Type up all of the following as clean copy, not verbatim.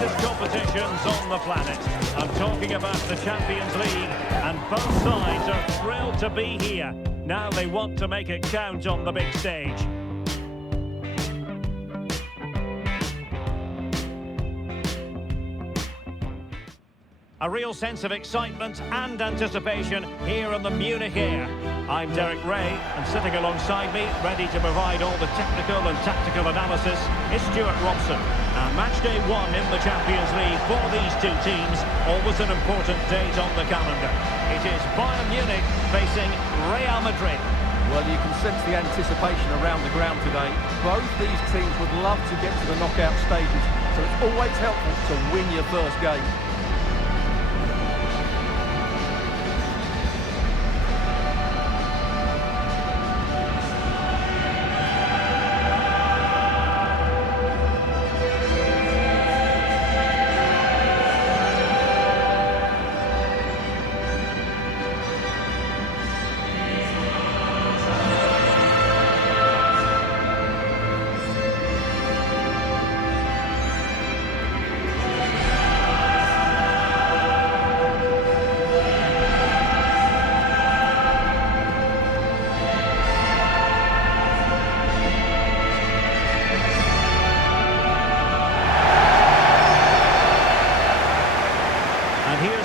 greatest competitions on the planet. I'm talking about the Champions League, and both sides are thrilled to be here. Now they want to make it count on the big stage. A real sense of excitement and anticipation here on the Munich air. I'm Derek Ray, and sitting alongside me, ready to provide all the technical and tactical analysis, is Stuart Robson. And match day one in the Champions League for these two teams, always an important date on the calendar. It is Bayern Munich facing Real Madrid. Well, you can sense the anticipation around the ground today. Both these teams would love to get to the knockout stages, so it's always helpful to win your first game.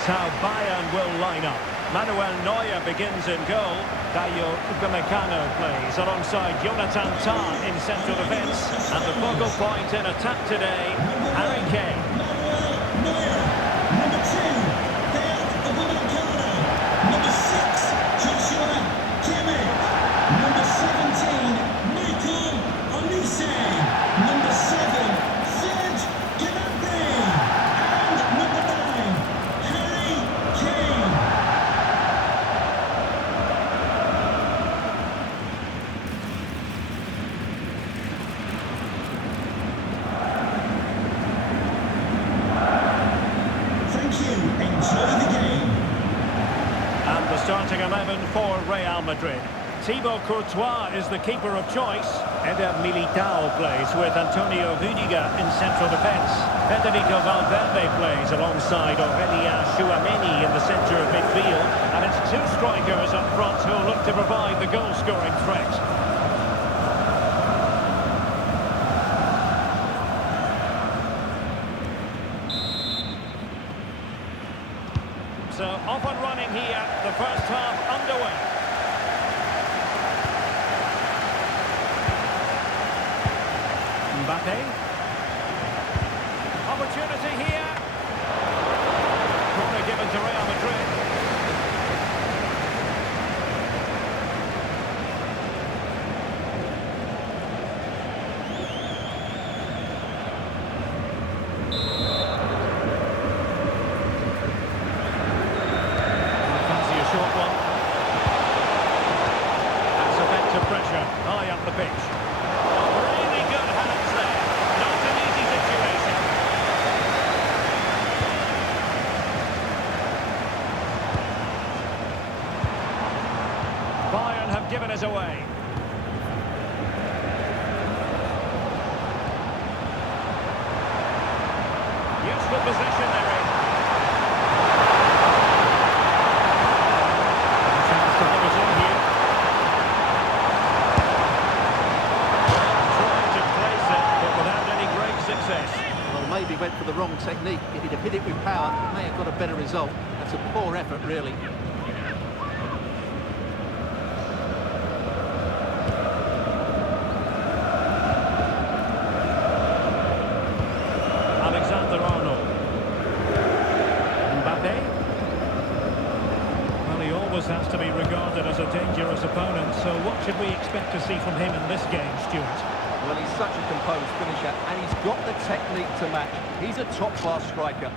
How Bayern will line up. Manuel Neuer begins in goal. Dayo Upamecano plays alongside Jonathan Tah in central defence. And the focal point in attack today, Harry Kane. Number 2, Dayo Upamecano. Number 6, Joshua Kimmich. Number 17, Michael Olise. Number 7, Serge Gnabry. And number 9, Harry Kane. Thank you. Enjoy the game. And the starting 11 for Real Madrid. Thibaut Courtois is the keeper of choice. Eder Militao plays with Antonio Rüdiger in central defence. Federico Valverde plays alongside Aurelien Tchouameni in the centre of midfield. And it's two strikers up front who look to provide the goal-scoring threat. So off and running here, the first half underway. Mbappe. Opportunity here. Corner given to Real Madrid. Fancy a short one. That's effective pressure high up the pitch. Really good hands there. Not an easy situation. Bayern have given us away. Useful possession there. Chance to put us in here. Trying to place it, but without any great success. Well, maybe went for the wrong technique. If he'd have hit it with power, may have got a better result. That's a poor effort, really. Alexander-Arnold. Mbappe. Well, he always has to be regarded as a dangerous opponent, so what should we expect to see from him in this game, Stuart? Well, he's such a composed finisher, and he's got the technique to match. He's a top-class striker.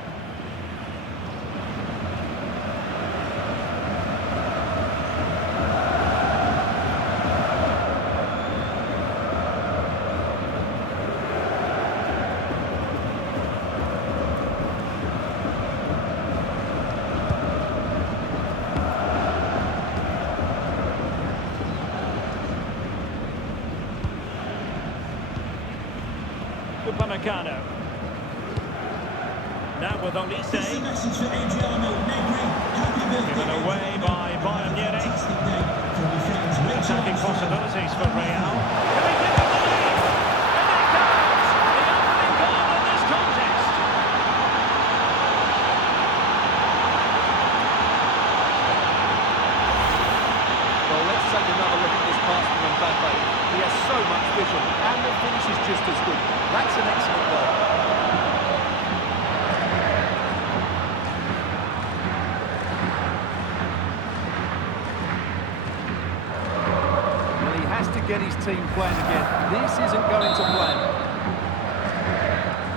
Upamecano. Now with This is a Olise. message for Adriano Negri. Happy birthday. Given away by Bayern Munich. Fantastic day from your friends Rachel Attacking and Phil. possibilities for Real. Can he pick up the lead? And it comes! The opening goal in this contest. Well, let's take another look at this pass from Mbappe. He has so much vision, and the finish is just as good. That's an excellent goal. Well, he has to get his team playing again. This isn't going to plan.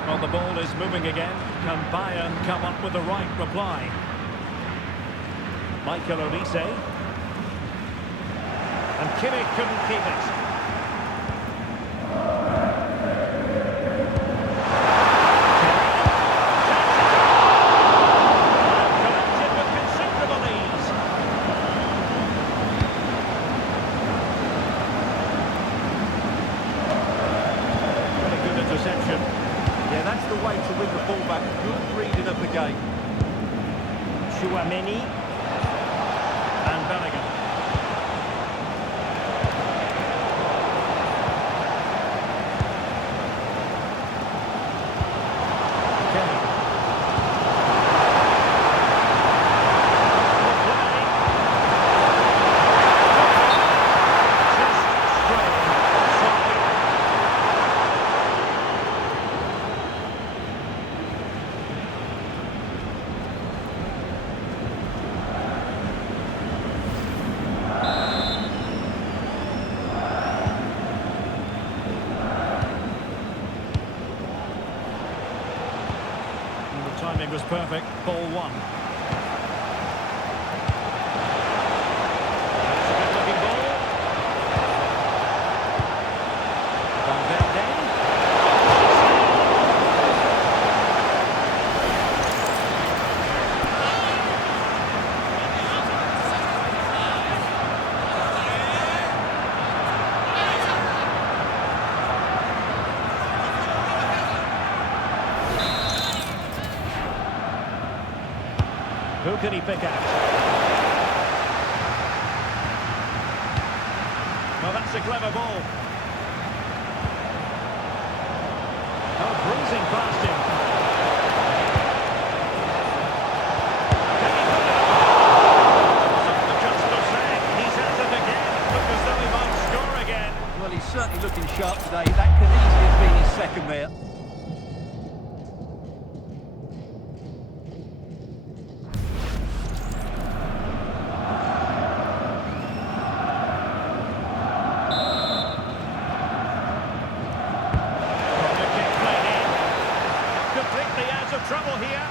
Well, the ball is moving again. Can Bayern come up with the right reply? Michael Olise. And Kimmich couldn't keep it. Collected with considerable ease. What a good interception. Yeah, that's the way to win the ball back. Good reading of the game. Chouameni. And Bellingham. Timing was perfect. Ball one. That's a good-looking ball. Van Ven. Who can he pick out? Well, that's a clever ball. Oh, bruising past him. Can he put it on? Just the same. He's at it again. Look as though he might score again. Well, he's certainly looking sharp today. That could easily have been his second there. Trouble here.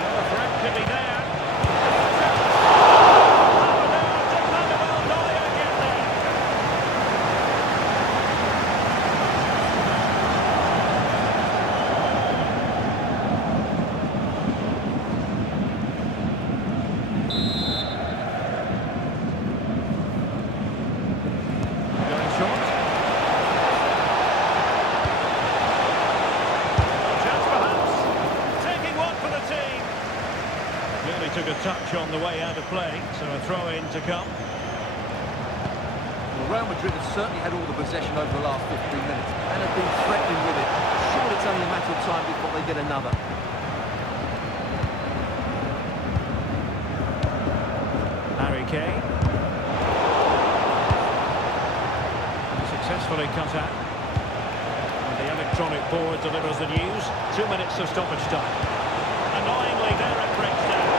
Well, the threat could be there. Took a touch on the way out of play, so a throw-in to come. Well, Real Madrid have certainly had all the possession over the last 15 minutes and have been threatening with it. Sure, it's only a matter of time before they get another. Harry Kane. Successfully cut out. And the electronic board delivers the news. 2 minutes of stoppage time. Annoyingly, there it breaks down.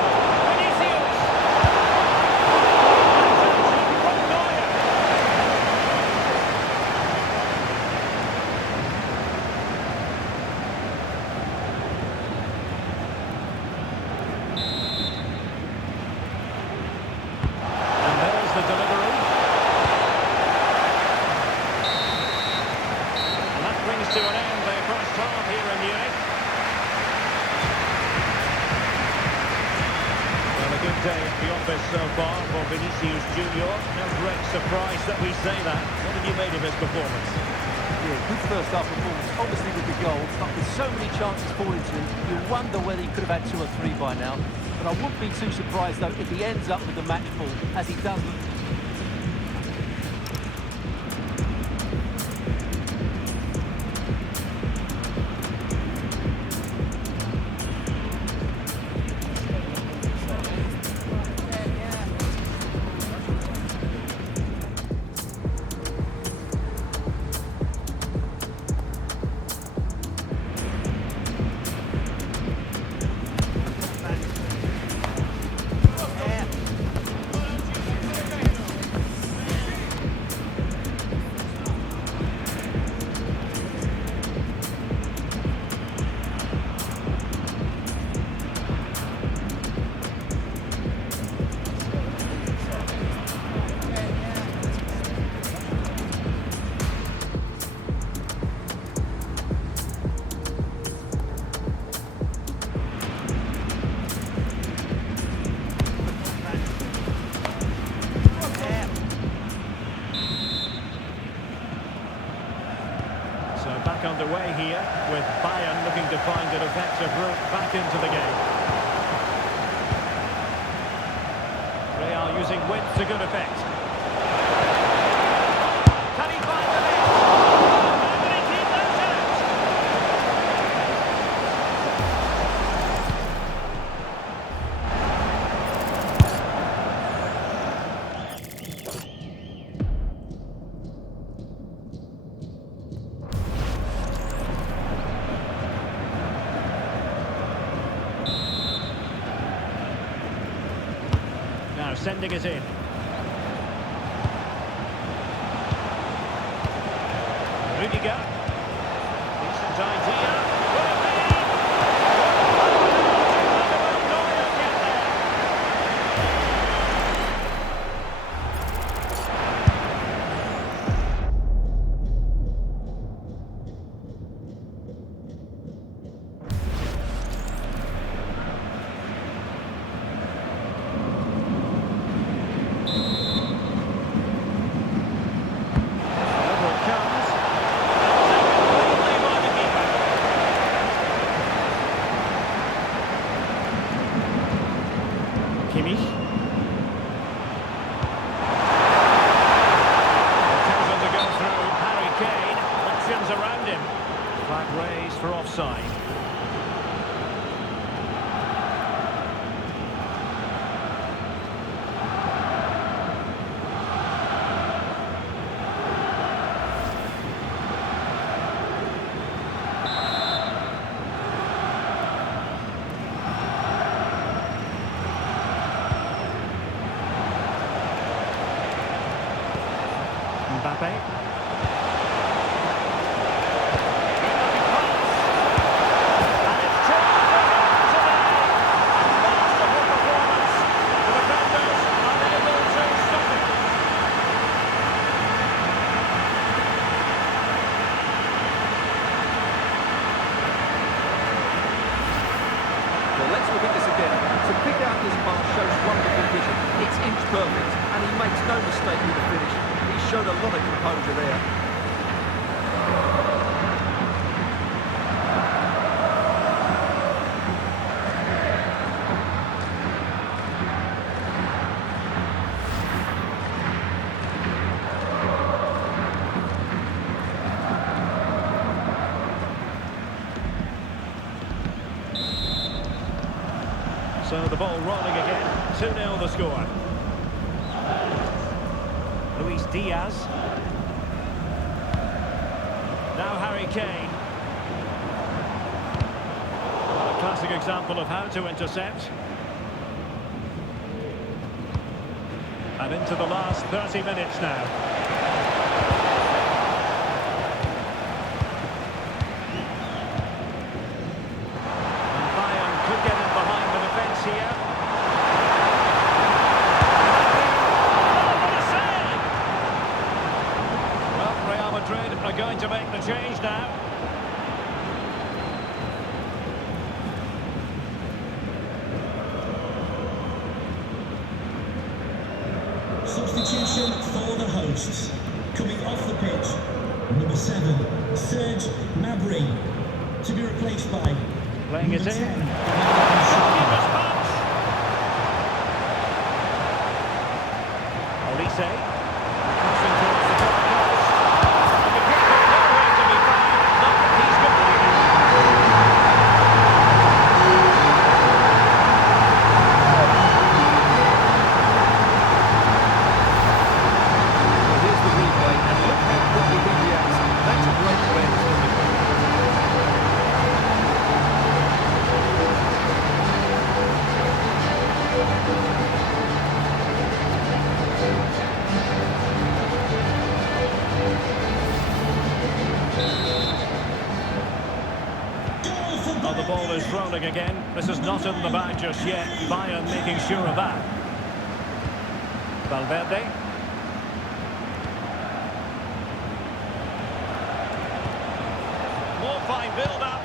To an end, the first half here in Munich. Well, a good day at the office so far for Vinicius Junior. No great surprise that we say that. What have you made of his performance? Yeah, good first half performance, obviously with the goals, but with so many chances falling to him, you wonder whether he could have had 2 or 3 by now. But I wouldn't be too surprised, though, if he ends up with the match ball, as he does. Back underway here with Bayern looking to find an effective route back into the game. They are using width to good effect. Can he find the net? How will he keep those out? Now sending it in. Rudiger. Decent idea. Will it be? Get there. Kimmich. Chosen to go through. Harry Kane. Options around him. Flag raised for offside. Mbappe. And it's today. Masterful performance. The defenders unable to stop it. Well, let's look at this again. To pick out this pass shows wonderful vision. It's inch perfect, and he makes no mistake with the finish. He showed a lot of composure there. So the ball rolling again. 2-0 the score. Luis Diaz. Now Harry Kane. A classic example of how to intercept. And into the last 30 minutes now. And Bayern could get in behind the defence here. Madryt are going to make the change now. Substitution for the hosts. Coming off the pitch, number 7, Serge Gnabry, to be replaced by Playing it number in. 10. Goalkeeper's punch. Olise. Crossing towards the top post. And the keeper nowhere to be found. Not that he's completed. Well, here's the replay, and look how quickly he reacts. That's great awareness from him. Oh, the ball is rolling again. This is not in the bag just yet. Bayern making sure of that. Valverde. More fine build-up.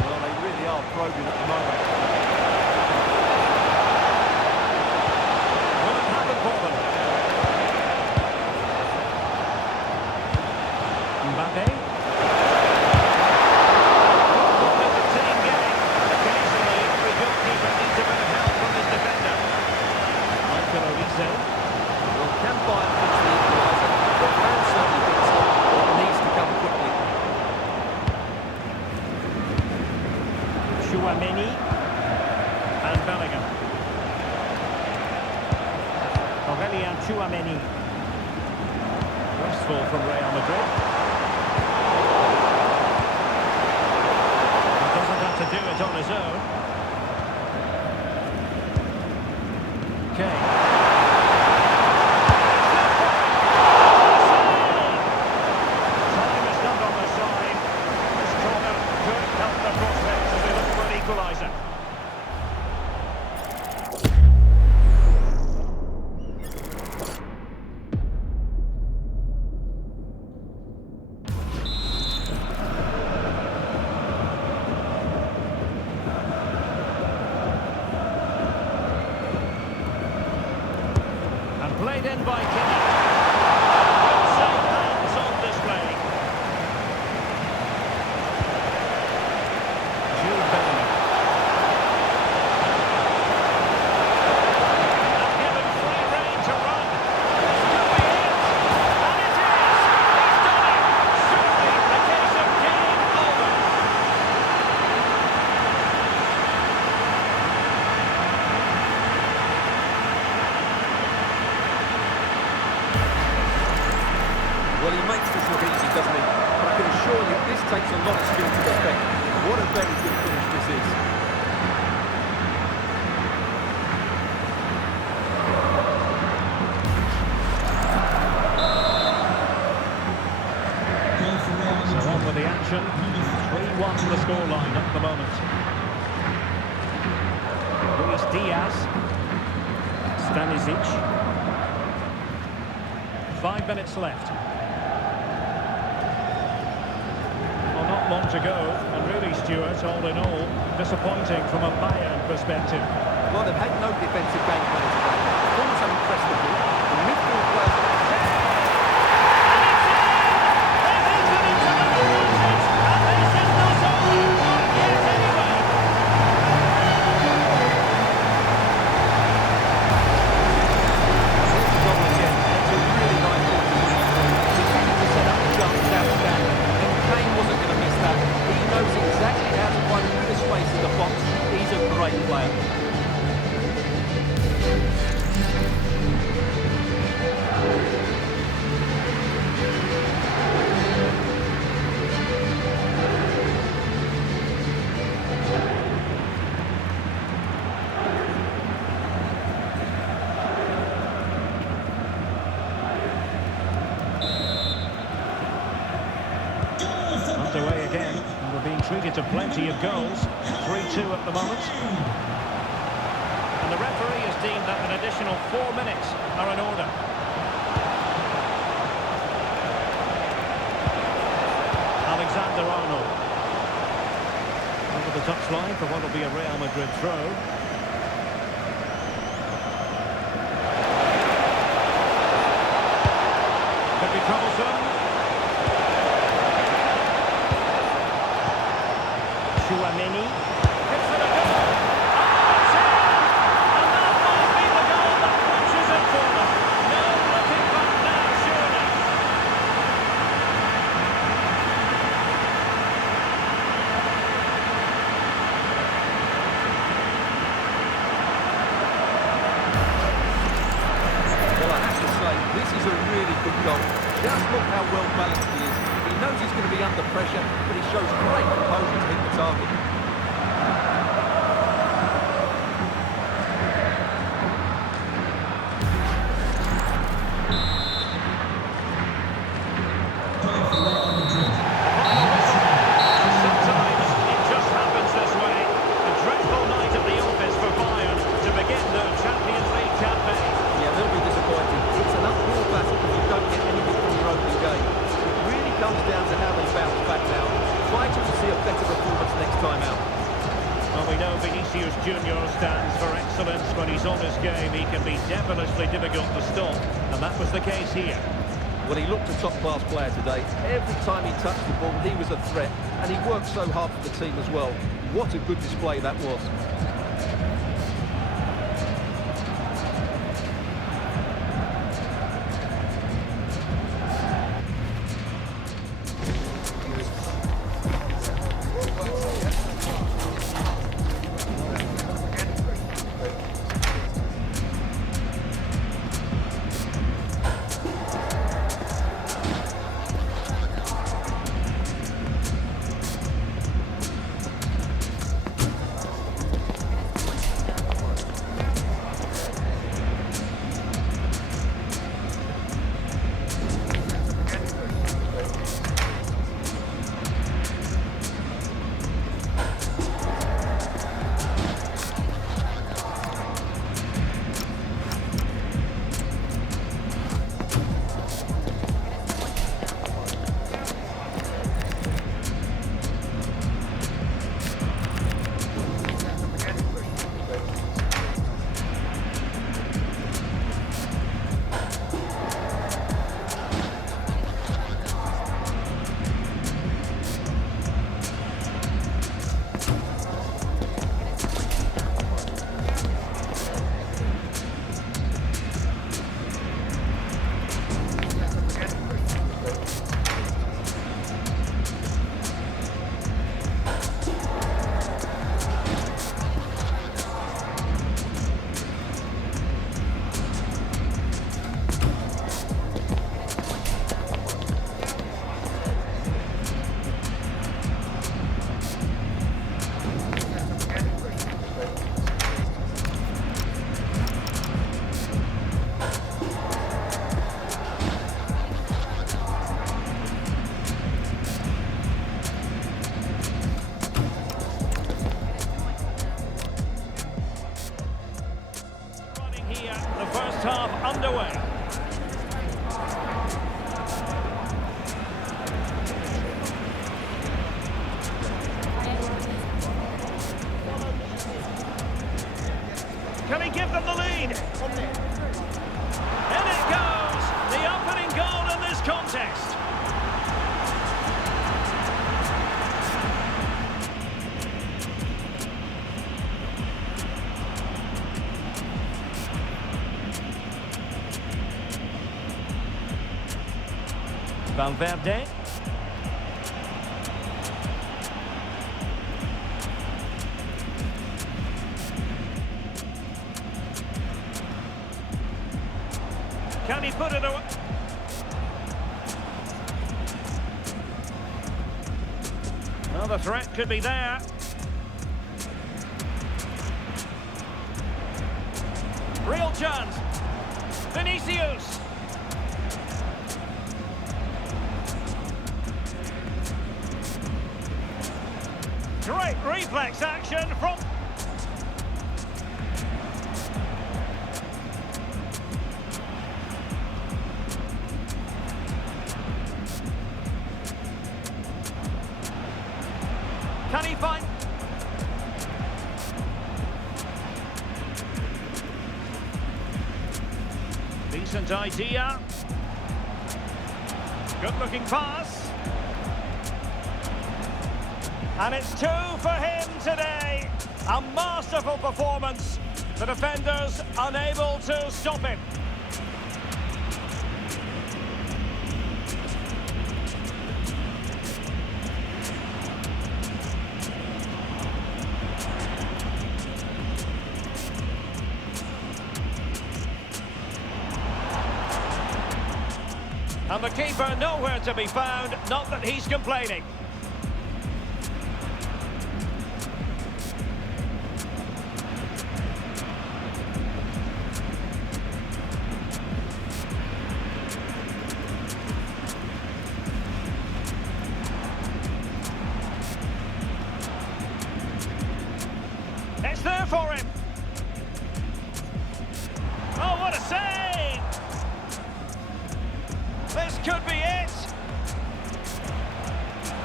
Well, they really are probing at the moment. Will it happen for them? Mbappe. What is the team getting? Occasionally, every goalkeeper needs a bit of help from his defender. Michael Olise. Well, can Bayern fix the equaliser? The fans certainly think so. It needs to come quickly. Chouameni and Bellingham. Aurelien Chouameni. Wasteful from Real Madrid. He doesn't have to do it on his own. Kane. Time is not on their side. This corner could help the prospects as they look for an equaliser. And played in by Kane. Safe hands on display. Jude Bellingham. And given free rein to run. This could be it. And it is. He's done it. Certainly a case of game over. Well, he makes this look easy, doesn't he? But I can assure you, this takes a lot of skill to defend. What a very good finish this is. Goal for Real So on Madrid. with the action. 3-1 the scoreline at the moment. Luis Diaz. Stanisic. 5 minutes left. Well, not long to go, and really, Stuart, all in all, disappointing from a Bayern perspective. Well, they've had no defensive game plan today. Performance unimpressed the ball. The midfield players... Player. Underway again, and we're being treated to plenty of goals. 3-2 at the moment. And the referee has deemed that an additional 4 minutes are in order. Alexander-Arnold. Over the touchline for what will be a Real Madrid throw. pressure, but he shows great composure to hit the target. Time for Real Madrid. And sometimes it just happens this way. A dreadful night at the office for Bayern to begin their Champions League campaign. Yeah, they'll be disappointed. It's an uphill battle if you don't get anything from your opening game. It really comes down to how they bounce back now. Try to see a better performance next time out. Well, we know Vinicius Junior stands for excellence. When he's on his game, he can be devilishly difficult to stop. And that was the case here. Well, he looked a top-class player today. Every time he touched the ball, he was a threat. And he worked so hard for the team as well. What a good display that was. Half underway. Can he give them the lead? In it goes! The opening goal in this contest. Valverde. Can he put it away? Well, the threat could be there. Real chance. Vinicius. Great reflex action from... Can he find... Decent idea. Good-looking pass. And it's 2 for him today. A masterful performance. The defenders unable to stop him. And the keeper nowhere to be found, not that he's complaining. for him. Oh, what a save! This could be it.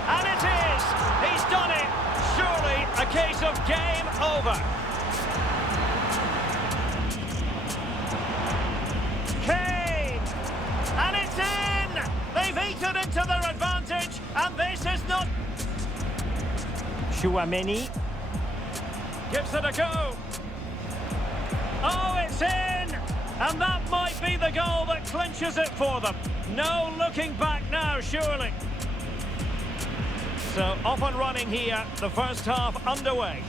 And it is. He's done it. Surely a case of game over. Kane. And it's in. They've eaten into their advantage. And this is not... Chouameni. Gives it a go. Oh, it's in! And that might be the goal that clinches it for them. No looking back now, surely. So, off and running here, the first half underway.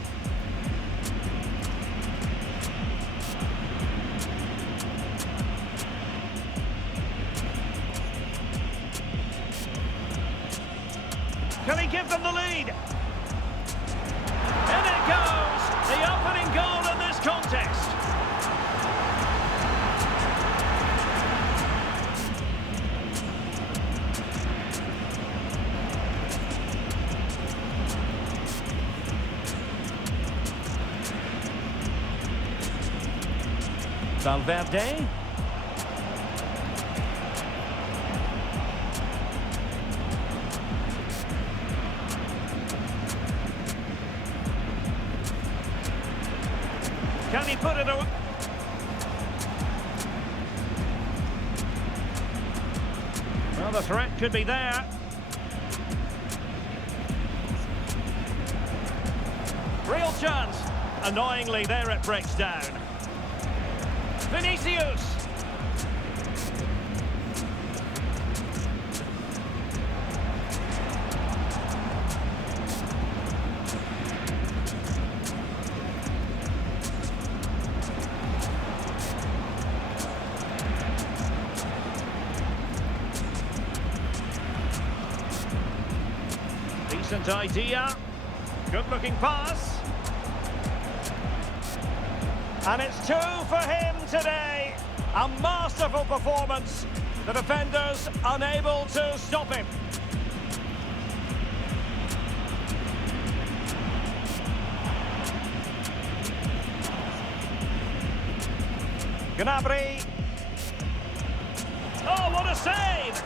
Can he give them the lead? In it goes! The opening goal in this contest. Valverde. Can he put it away? Well, the threat could be there. Real chance. Annoyingly, there it breaks down. Vinicius. Decent idea. Good looking pass. And it's 2 for him today. A masterful performance. The defenders unable to stop him. Gnabry. Oh, what a save!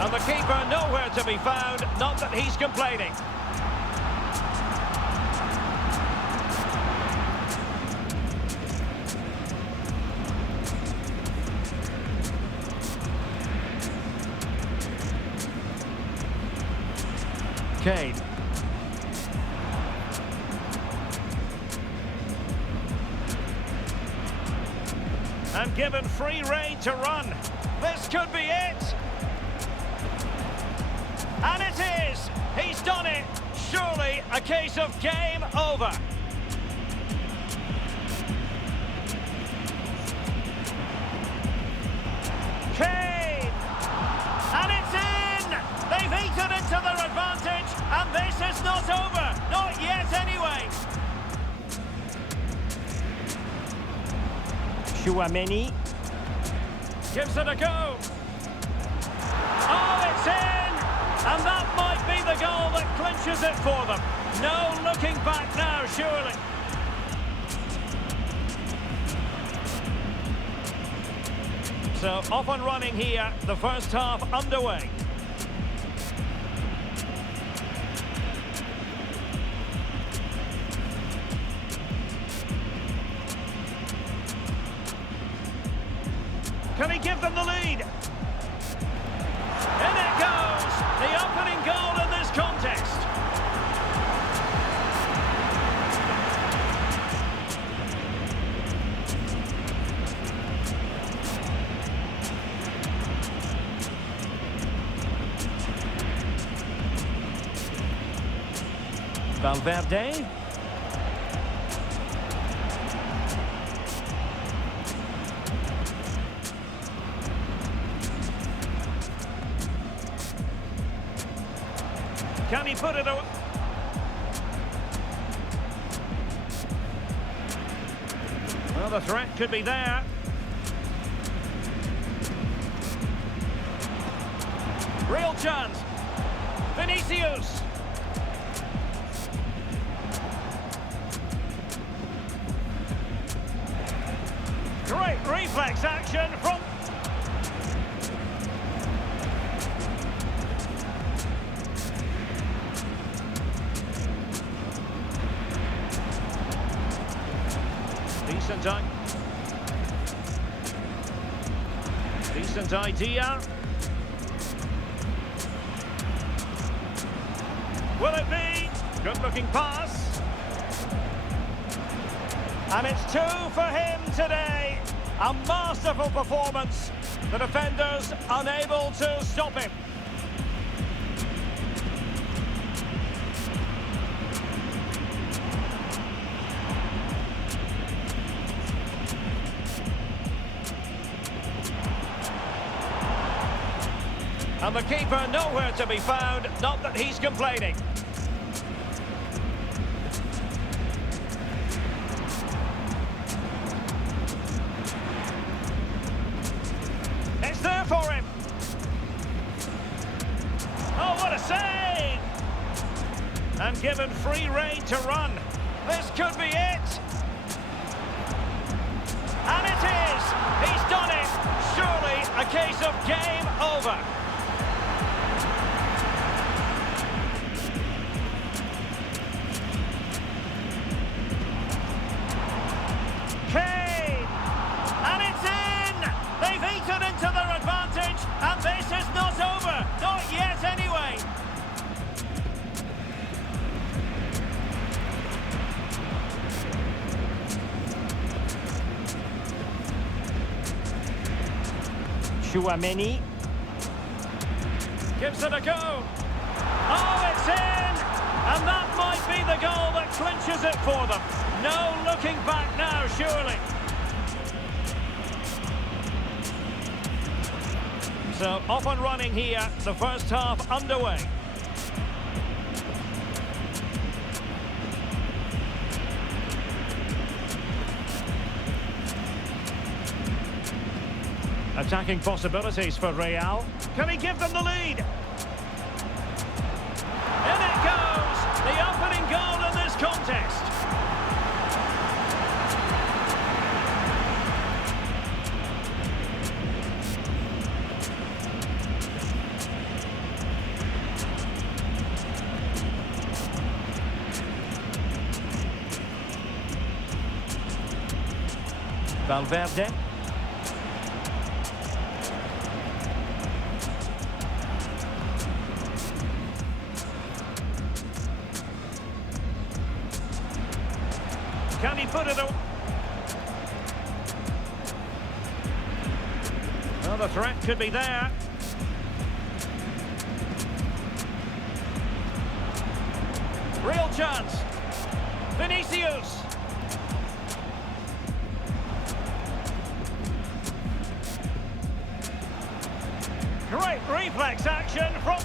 And the keeper nowhere to be found. Not that he's complaining. Kane. And given free rein to run. This could be it. And it is. He's done it. Surely a case of game over. Kane. And it's in. They've eaten into their advantage. And this is not over. Not yet anyway. Chouameni. Gives it a go. Oh, it's in. And that might be the goal that clinches it for them. No looking back now, surely. So, off and running here, the first half underway. Can he give them the lead? In it goes! The opening goal in this contest. Valverde. Can he put it away? Well, the threat could be there. Real chance. Vinicius. reflex action from... Decent idea. Will it be? Good looking pass. And it's 2 for him today. A masterful performance. The defenders unable to stop him. And the keeper nowhere to be found, not that he's complaining. It's there for him. Oh, what a save! And given free rein to run. This could be it. And it is! He's done it! Surely a case of game over. Into their advantage, and this is not over. Not yet, anyway. Chouameni gives it a go. Oh, it's in! And that might be the goal that clinches it for them. No looking back now, surely. So, off and running here, the first half underway. Attacking possibilities for Real. Can he give them the lead? In it goes! The opening goal in this contest. Valverde. Can he put it away? Well, the threat could be there. Real chance. Vinicius. Great reflex action from...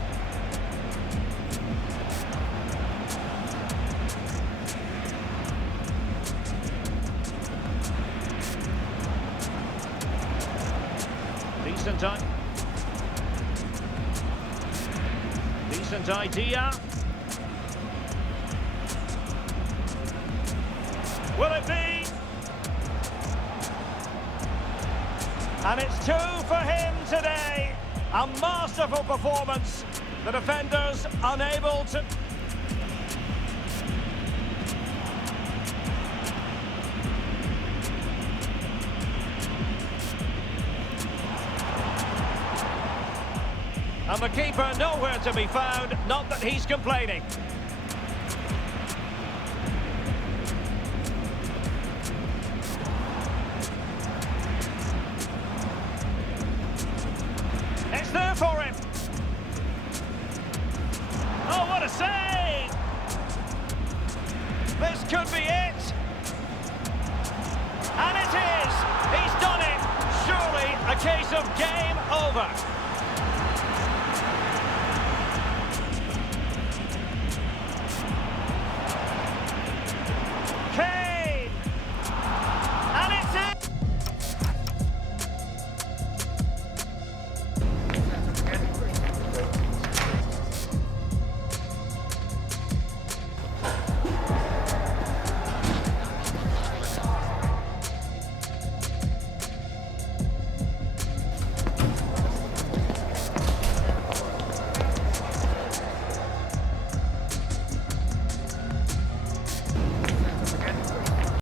Decent idea. Will it be? And it's 2 for him today. A masterful performance. The defenders unable to... And the keeper nowhere to be found, not that he's complaining. It's there for him. Oh, what a save! This could be it. And it is! He's done it! Surely a case of game over.